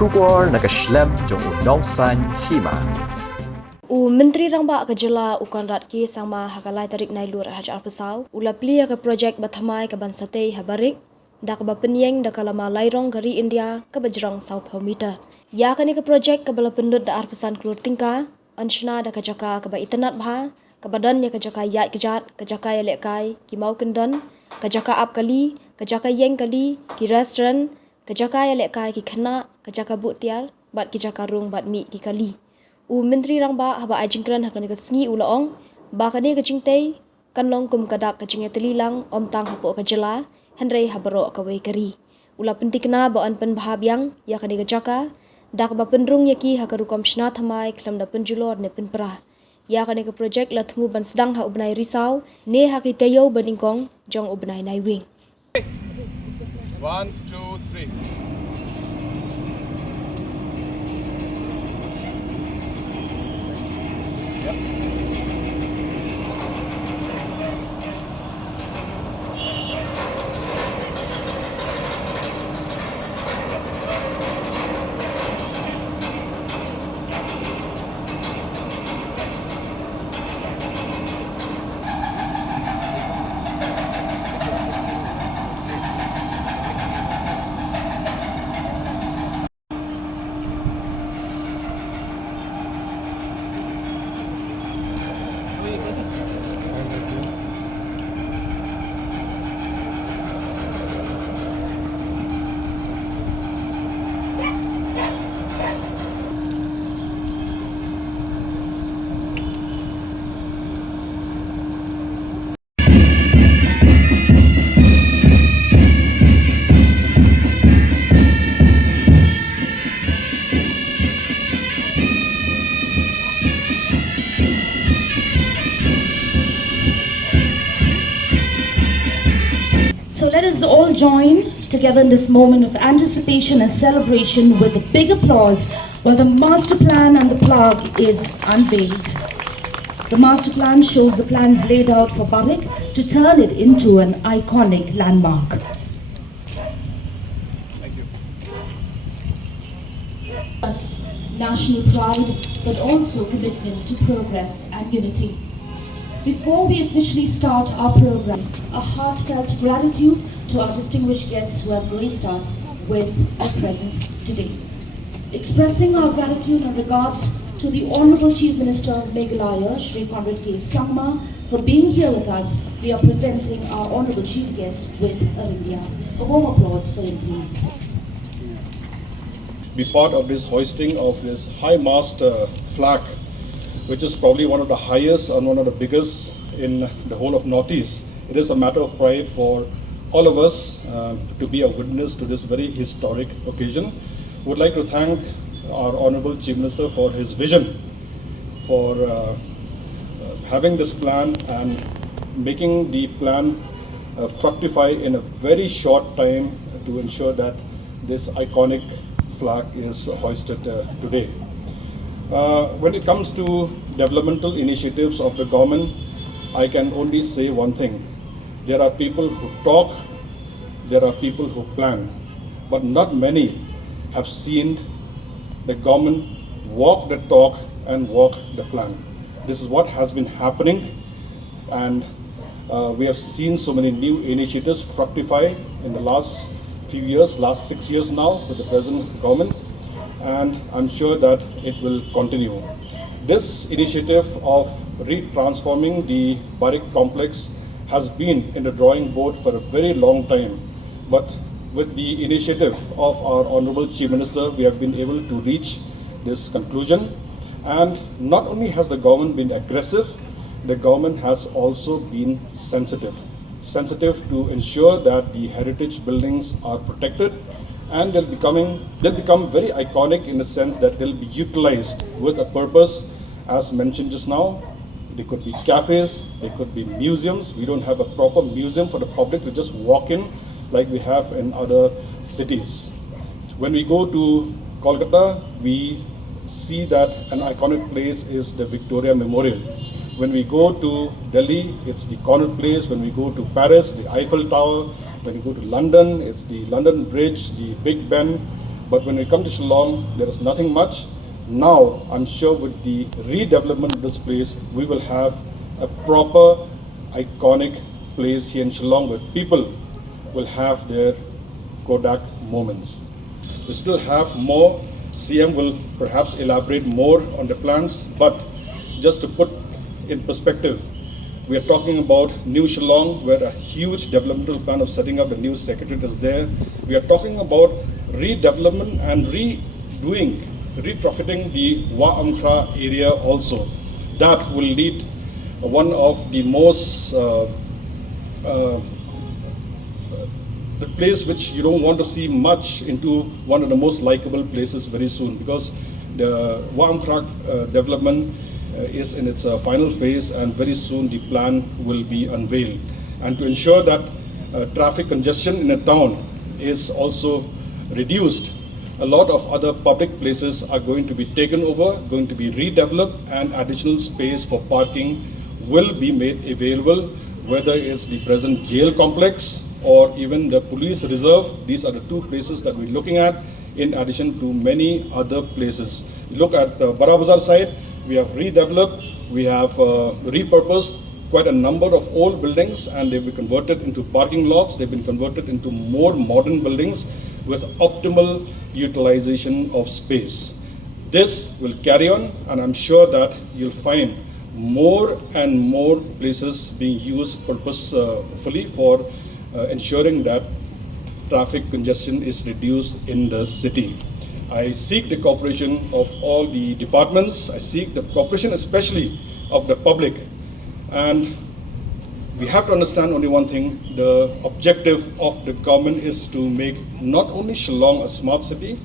Shubor nakaslem jong unongsan hima. Menteri Rangba Kejela Ukan Ratki sama hakalai tarik nailur hajar pesau ula plia ke projek bathamai ke bansate habarik dak ba penyeng dak lama lairong gari India ke bajrong South Homita ya kani ke projek ke bala pendut da arpesan klur tingka anshna dak jaka ke ba internet bha ke badan ya ke jaka yat kejat ke jaka ya lekai ki mau kendon ke jaka ap kali ke jaka yeng kali ki restaurant ke jaka ya lekai ki khana ke jaka but tiar bat ki jaka rung bat mi ki kali Menteri Rangba haba ajingkran hakani ke sengi ulaong bakani ke jingtei kanlong kum kadak ke jinge telilang om tang hapo ke jela henrei habaro ke wei kari ula pentikna ba an pen bahabyang ya kani ke jaka dak ba penrung yaki hakaru komshna thamai klam da penjulor ne penpra ya kani ke projek la thmu ban sedang ha ubnai risau ne haki tayo baningkong jong ubnai nai wing 1 2 3 So let us all join together in this moment of anticipation and celebration with a big applause while the master plan and the plaque is unveiled. The master plan shows the plans laid out for Barik to turn it into an iconic landmark. Thank you. Us national pride, but also commitment to progress and unity. Before we officially start our program, a heartfelt gratitude to our distinguished guests who have graced us with their presence today. Expressing our gratitude and regards to the Honorable Chief Minister of Meghalaya, Shri Conrad K. Sangma, for being here with us, we are presenting our Honorable Chief Guest with Air India. A warm applause for him, please. Be part of this hoisting of this high mast flag, which is probably one of the highest and one of the biggest in the whole of Northeast. It is a matter of pride for all of us to be a witness to this very historic occasion. Would like to thank our Honorable Chief Minister for his vision, for having this plan and making the plan fructify in a very short time to ensure that this iconic flag is hoisted today. When it comes to developmental initiatives of the government, I can only say one thing. There are people who talk, there are people who plan, but not many have seen the government walk the talk and walk the plan. This is what has been happening, and we have seen so many new initiatives fructify in the last few years, last 6 years now with the present government, and I'm sure that it will continue. This initiative of retransforming the Barik complex has been in the drawing board for a very long time, but with the initiative of our Honorable Chief Minister, we have been able to reach this conclusion. And not only has the government been aggressive, the government has also been sensitive to ensure that the heritage buildings are protected, and they'll become very iconic in the sense that they'll be utilized with a purpose, as mentioned just now. They could be cafes, they could be museums. We don't have a proper museum for the public to just walk in like we have in other cities. When we go to Kolkata, we see that an iconic place is the Victoria Memorial. When we go to Delhi, it's the Connaught Place. When we go to Paris, the Eiffel Tower. When you go to London, it's the London Bridge, the Big Ben. But when we come to Shillong, there is nothing much. Now, I'm sure with the redevelopment of this place, we will have a proper, iconic place here in Shillong where people will have their Kodak moments. We still have more. CM will perhaps elaborate more on the plans, but just to put in perspective, we are talking about New Shillong, where a huge developmental plan of setting up a new secretariat is there. We are talking about redevelopment and retrofitting the Wa Amkra area also. That will lead one of the most the place which you don't want to see much into one of the most likable places very soon, because the Wa Amkra development is in its final phase, and very soon the plan will be unveiled. And to ensure that traffic congestion in a town is also reduced, a lot of other public places are going to be taken over, going to be redeveloped, and additional space for parking will be made available, whether it's the present jail complex or even the police reserve. These are the two places that we're looking at, in addition to many other places. Look at Bara Bazaar side, we have redeveloped, we have repurposed quite a number of old buildings, and they've been converted into parking lots. They've been converted into more modern buildings with optimal utilization of space. This will carry on, and I'm sure that you'll find more and more places being used purposefully for ensuring that traffic congestion is reduced in the city. I seek the cooperation of all the departments. I seek the cooperation especially of the public. And we have to understand only one thing: the objective of the government is to make not only Shillong a smart city,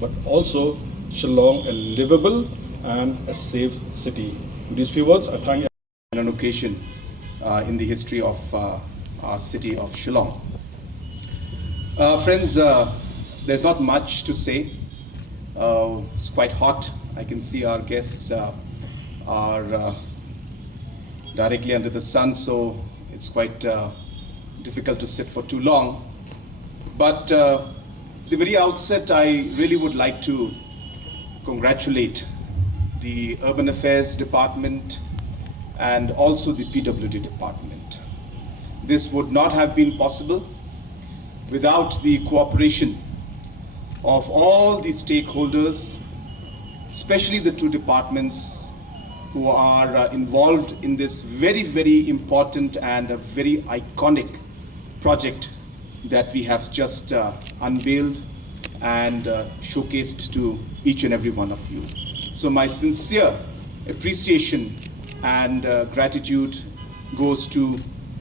but also Shillong a livable and a safe city. With these few words, I thank an occasion in the history of our city of Shillong. Friends, there's not much to say. It's quite hot. I can see our guests are directly under the sun, so it's quite difficult to sit for too long. But the very outset, I really would like to congratulate the Urban Affairs Department and also the PWD Department. This would not have been possible without the cooperation of all the stakeholders, especially the two departments who are involved in this very, very important and a very iconic project that we have just unveiled and showcased to each and every one of you. So my sincere appreciation and gratitude goes to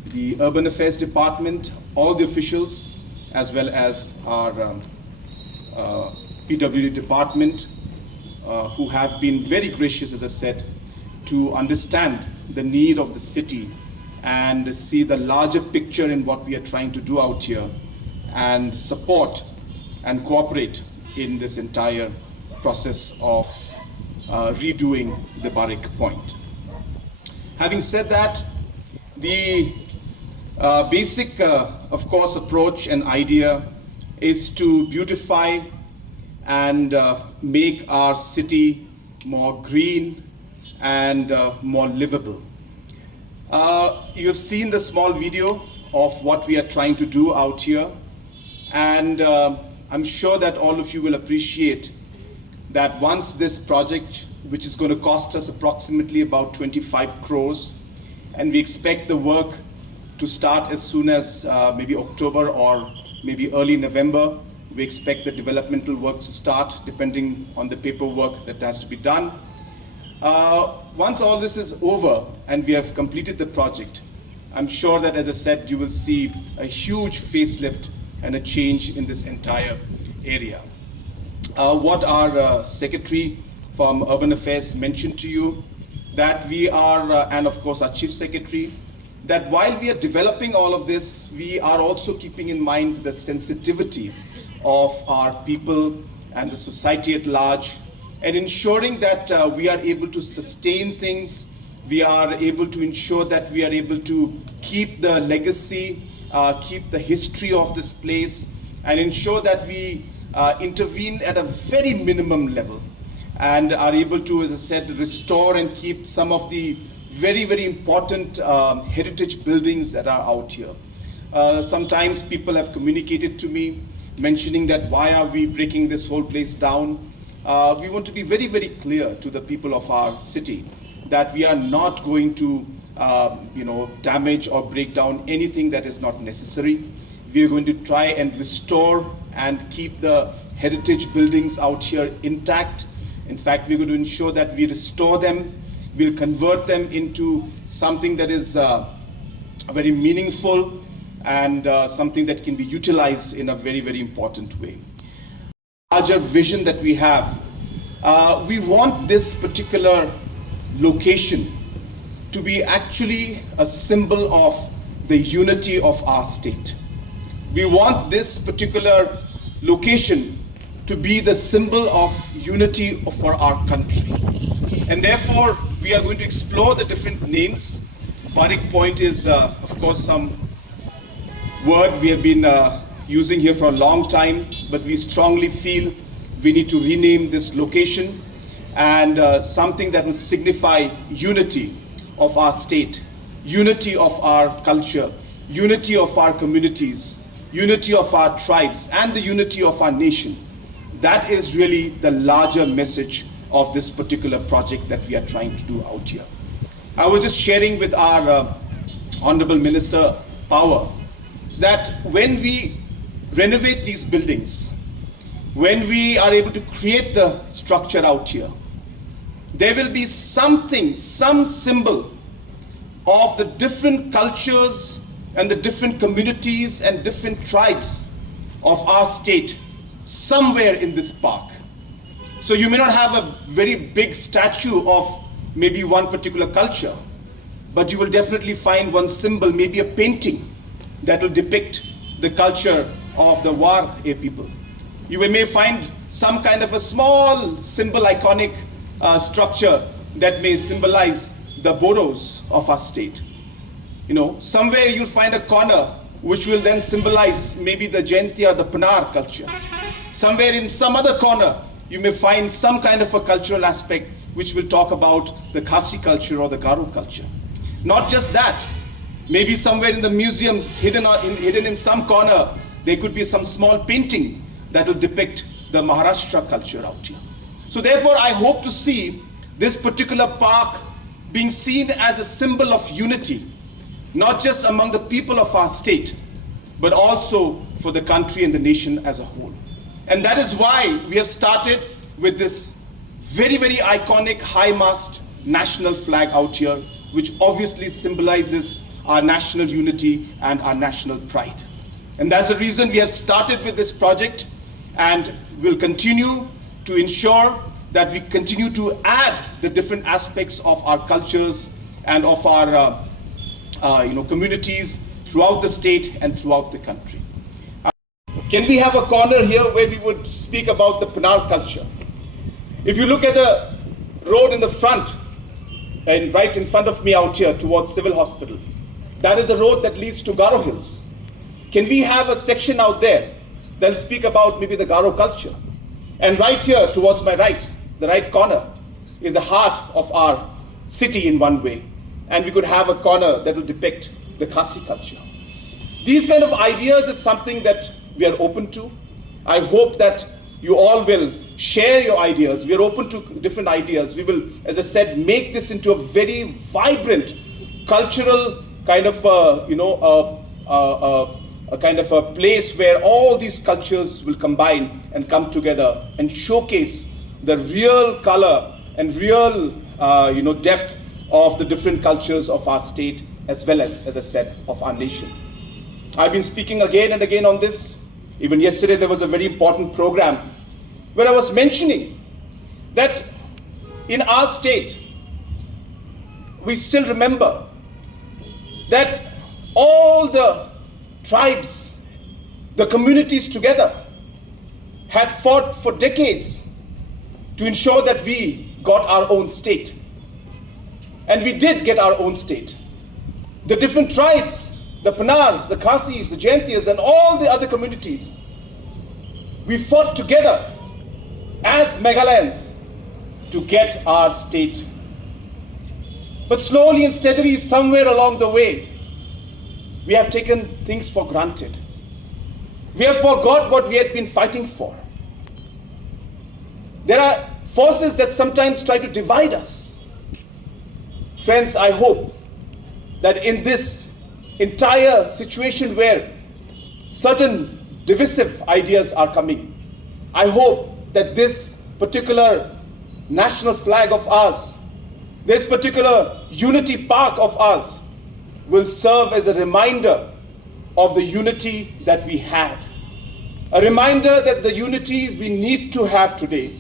the Urban Affairs Department, all the officials, as well as our PWD Department, who have been very gracious, as I said, to understand the need of the city and see the larger picture in what we are trying to do out here, and support and cooperate in this entire process of redoing the Barrick Point. Having said that, the basic, of course, approach and idea is to beautify and make our city more green and more livable. You have seen the small video of what we are trying to do out here, and I'm sure that all of you will appreciate that once this project, which is going to cost us approximately about 25 crores, and we expect the work to start as soon as maybe October or maybe early November. We expect the developmental work to start depending on the paperwork that has to be done. Once all this is over and we have completed the project, I'm sure that, as I said, you will see a huge facelift and a change in this entire area. What our Secretary from Urban Affairs mentioned to you, that we are, and of course our Chief Secretary, that while we are developing all of this, we are also keeping in mind the sensitivity of our people and the society at large, and ensuring that we are able to sustain things, we are able to ensure that we are able to keep the legacy, keep the history of this place, and ensure that we intervene at a very minimum level and are able to, as I said, restore and keep some of the very, very important heritage buildings that are out here. Sometimes people have communicated to me mentioning that why are we breaking this whole place down? We want to be very, very clear to the people of our city that we are not going to damage or break down anything that is not necessary. We are going to try and restore and keep the heritage buildings out here intact. In fact, we're going to ensure that we restore them. We'll convert them into something that is very meaningful and something that can be utilized in a very, very important way. Larger vision that we have, we want this particular location to be actually a symbol of the unity of our state. We want this particular location to be the symbol of unity for our country. And therefore, we are going to explore the different names. Barrick Point is, of course, some word we have been using here for a long time, but we strongly feel we need to rename this location and something that will signify unity of our state, unity of our culture, unity of our communities, unity of our tribes, and the unity of our nation. That is really the larger message of this particular project that we are trying to do out here. I was just sharing with our Honorable Minister Power that when we renovate these buildings, when we are able to create the structure out here, there will be something, some symbol of the different cultures and the different communities and different tribes of our state somewhere in this park. So you may not have a very big statue of maybe one particular culture, but you will definitely find one symbol, maybe a painting that will depict the culture of the War people. You may find some kind of a small symbol, iconic structure that may symbolize the Boros of our state. You know, somewhere you'll find a corner which will then symbolize maybe the Jaintia, the Panar culture. Somewhere in some other corner, you may find some kind of a cultural aspect which will talk about the Khasi culture or the Garo culture. Not just that, maybe somewhere in the museum, hidden in some corner, there could be some small painting that will depict the Maharashtra culture out here. So therefore, I hope to see this particular park being seen as a symbol of unity, not just among the people of our state, but also for the country and the nation as a whole. And that is why we have started with this very, very iconic high-mast national flag out here, which obviously symbolizes our national unity and our national pride. And that's the reason we have started with this project and will continue to ensure that we continue to add the different aspects of our cultures and of our communities throughout the state and throughout the country. Can we have a corner here where we would speak about the Panar culture? If you look at the road in the front, and right in front of me out here towards Civil Hospital, that is the road that leads to Garo Hills. Can we have a section out there that'll speak about maybe the Garo culture? And right here towards my right, the right corner, is the heart of our city in one way. And we could have a corner that will depict the Khasi culture. These kind of ideas is something that we are open to. I hope that you all will share your ideas. We are open to different ideas. We will, as I said, make this into a very vibrant cultural kind of a kind of a place where all these cultures will combine and come together and showcase the real color and real depth of the different cultures of our state, as well as I said, of our nation. I've been speaking again and again on this. Even yesterday there was a very important program where I was mentioning that in our state, we still remember that all the tribes, the communities together had fought for decades to ensure that we got our own state. And we did get our own state. The different tribes, the Panars, the Khasis, the Jaintias, and all the other communities, We fought together as Meghalayans to get our state. But slowly and steadily, somewhere along the way, we have taken things for granted. We have forgot what we had been fighting for. There are forces that sometimes try to divide us. Friends, I hope that in this entire situation where certain divisive ideas are coming, I hope that this particular national flag of ours, this particular unity park of ours, will serve as a reminder of the unity that we had. A reminder that the unity we need to have today,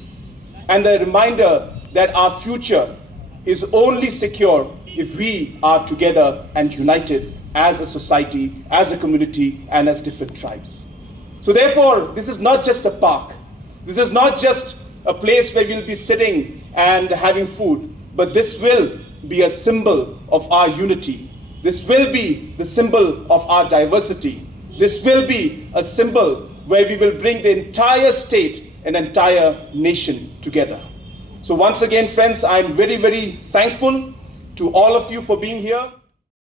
and a reminder that our future is only secure if we are together and united as a society, as a community, and as different tribes. So therefore, this is not just a park. This is not just a place where we'll be sitting and having food, but this will be a symbol of our unity. This will be the symbol of our diversity. This will be a symbol where we will bring the entire state and entire nation together. So once again, friends, I'm very, very thankful to all of you for being here.